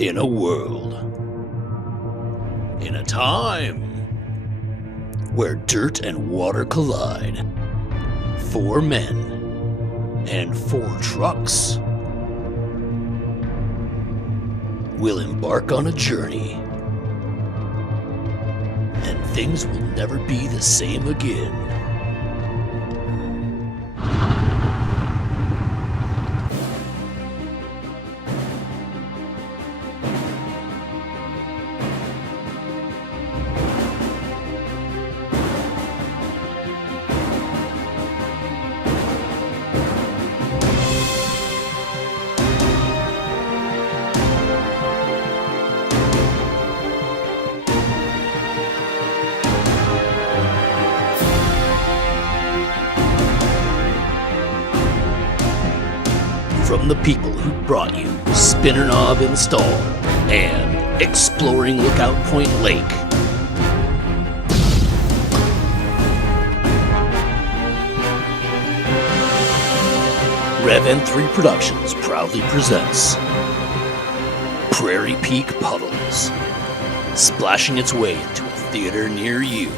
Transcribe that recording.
In a world, in a time where dirt and water collide, 4 men and 4 trucks will embark on a journey, and things will never be the same again. From the people who brought you Spinner Knob Install and Exploring Lookout Point Lake, Rev N3 Productions proudly presents Prairie Peak Puddles, splashing its way into a theater near you.